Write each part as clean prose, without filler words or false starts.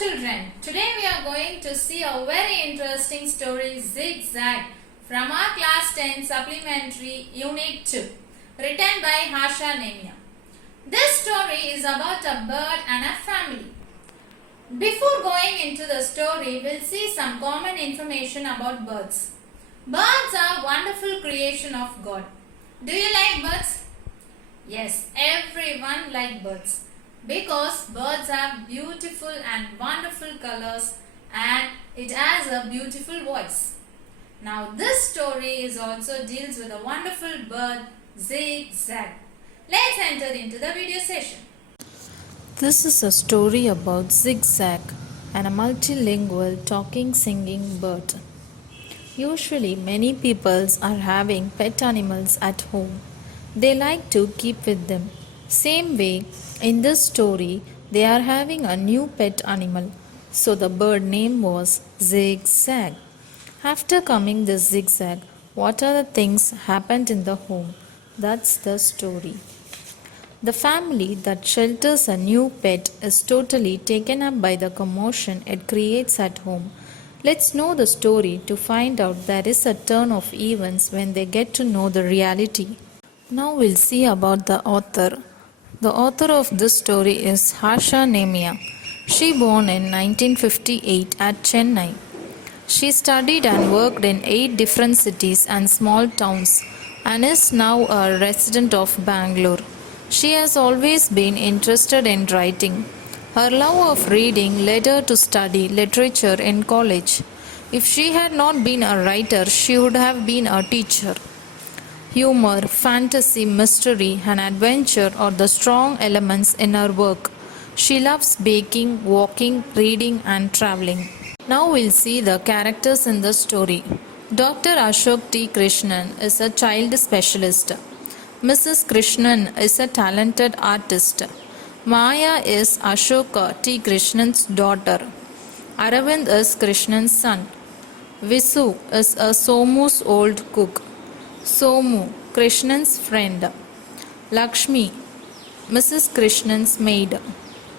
children, today we are going to see a very interesting story, Zigzag, from our class 10 Supplementary Unit 2, written by Harsha Nemia. This story is about a bird and a family. Before going into the story, we'll see some common information about birds. Birds are wonderful creation of God. Do you like birds? Yes, everyone likes birds. Because birds have beautiful and wonderful colors and it has a beautiful voice. Now this story is also deals with a wonderful bird, Zigzag. Let's enter into the video session. This is a story about Zigzag, and a multilingual talking singing bird. Usually many people are having pet animals at home. They like to keep with them. Same way, in this story, they are having a new pet animal. So the bird name was Zigzag. After coming this Zigzag, what are the things happened in the home? That's the story. The family that shelters a new pet is totally taken up by the commotion it creates at home. Let's know the story to find out there is a turn of events when they get to know the reality. Now we'll see about the author. The author of this story is Harsha Nemia. She born in 1958 at Chennai. She studied and worked in 8 different cities and small towns and is now a resident of Bangalore. She has always been interested in writing. Her love of reading led her to study literature in college. If she had not been a writer, she would have been a teacher. Humor, fantasy, mystery, and adventure are the strong elements in her work. She loves baking, walking, reading, and traveling. Now we'll see the characters in the story. Dr. Ashok T. Krishnan is a child specialist. Mrs. Krishnan is a talented artist. Maya is Ashoka T. Krishnan's daughter. Aravind is Krishnan's son. Visu is a Somu's old cook. Somu, Krishnan's friend. Lakshmi, Mrs. Krishnan's maid.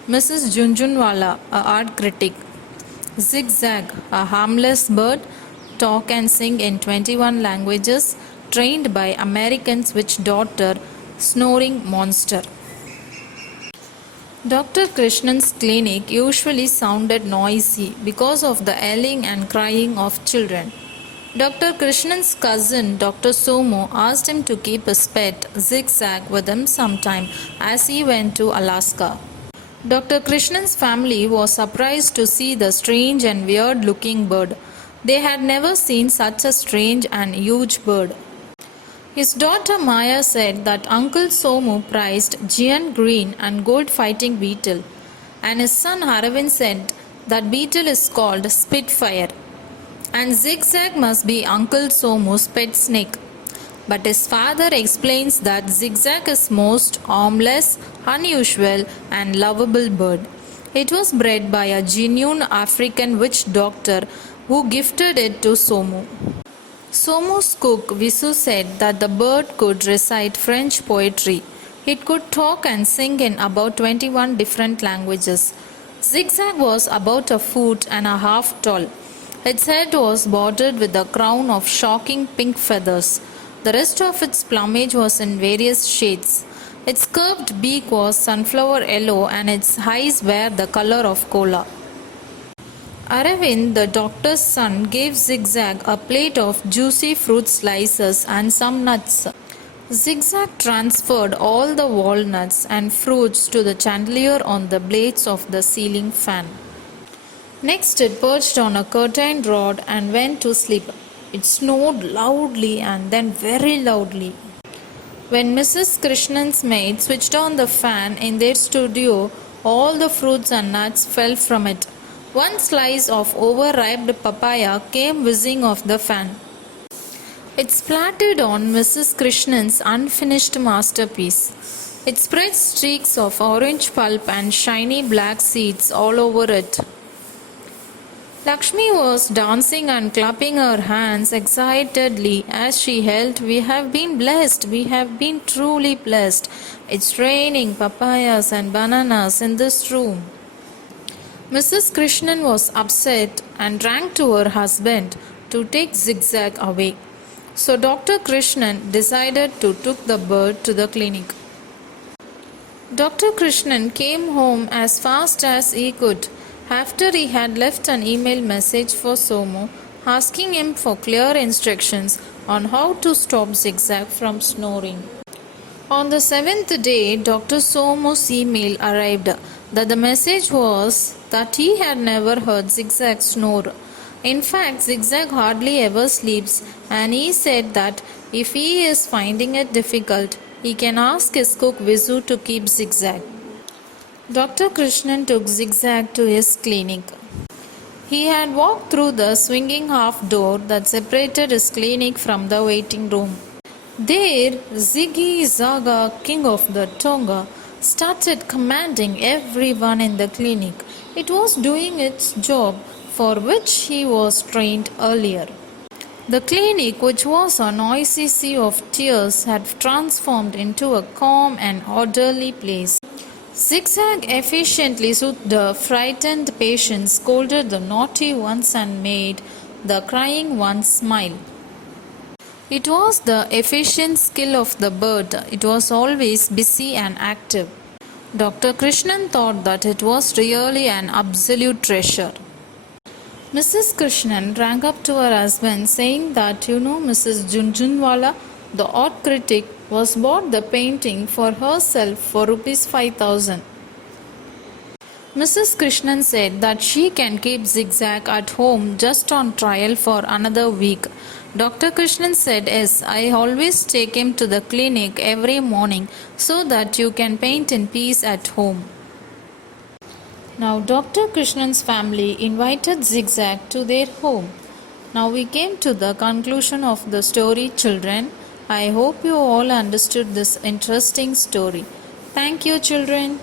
Mrs. Junjunwala, a art critic. Zigzag, a harmless bird, talk and sing in 21 languages, trained by American witch doctor, snoring monster. Dr. Krishnan's clinic usually sounded noisy because of the yelling and crying of children. Dr. Krishnan's cousin, Dr. Somu, asked him to keep his pet, Zigzag, with him sometime as he went to Alaska. Dr. Krishnan's family was surprised to see the strange and weird looking bird. They had never seen such a strange and huge bird. His daughter Maya said that Uncle Somu prized giant green and gold fighting beetle, and his son Aravind said that beetle is called Spitfire. And Zigzag must be Uncle Somu's pet snake. But his father explains that Zigzag is most harmless, unusual and lovable bird. It was bred by a genuine African witch doctor who gifted it to Somu. Somu's cook Visu said that the bird could recite French poetry. It could talk and sing in about 21 different languages. Zigzag was about a foot and a half tall. Its head was bordered with a crown of shocking pink feathers. The rest of its plumage was in various shades. Its curved beak was sunflower yellow and its eyes were the color of cola. Aravind, the doctor's son, gave Zigzag a plate of juicy fruit slices and some nuts. Zigzag transferred all the walnuts and fruits to the chandelier on the blades of the ceiling fan. Next, it perched on a curtained rod and went to sleep. It snored loudly and then very loudly. When Mrs. Krishnan's maid switched on the fan in their studio, all the fruits and nuts fell from it. One slice of overripe papaya came whizzing off the fan. It splattered on Mrs. Krishnan's unfinished masterpiece. It spread streaks of orange pulp and shiny black seeds all over it. Lakshmi was dancing and clapping her hands excitedly as she held, "We have been blessed, we have been truly blessed. It's raining papayas and bananas in this room." Mrs. Krishnan was upset and ran to her husband to take Zigzag away. So Dr. Krishnan decided to take the bird to the clinic. Dr. Krishnan came home as fast as he could after he had left an email message for Somu asking him for clear instructions on how to stop Zigzag from snoring. On the seventh day, Dr. Somu's email arrived that the message was that he had never heard Zigzag snore. In fact, Zigzag hardly ever sleeps, and he said that if he is finding it difficult, he can ask his cook Visu to keep Zigzag. Dr. Krishnan took Zigzag to his clinic. He had walked through the swinging half door that separated his clinic from the waiting room. There, Zigzag, king of the Tonga, started commanding everyone in the clinic. It was doing its job for which he was trained earlier. The clinic, which was a noisy sea of tears, had transformed into a calm and orderly place. Zigzag efficiently soothed the frightened patients, scolded the naughty ones, and made the crying ones smile. It was the efficient skill of the bird. It was always busy and active. Dr. Krishnan thought that it was really an absolute treasure. Mrs. Krishnan rang up to her husband saying that Mrs. Junjunwala, the art critic, was bought the painting for herself for Rs 5,000. Mrs. Krishnan said that she can keep Zigzag at home just on trial for another week. Dr. Krishnan said, yes, I always take him to the clinic every morning so that you can paint in peace at home. Now Dr. Krishnan's family invited Zigzag to their home. Now we came to the conclusion of the story, children. I hope you all understood this interesting story. Thank you, children.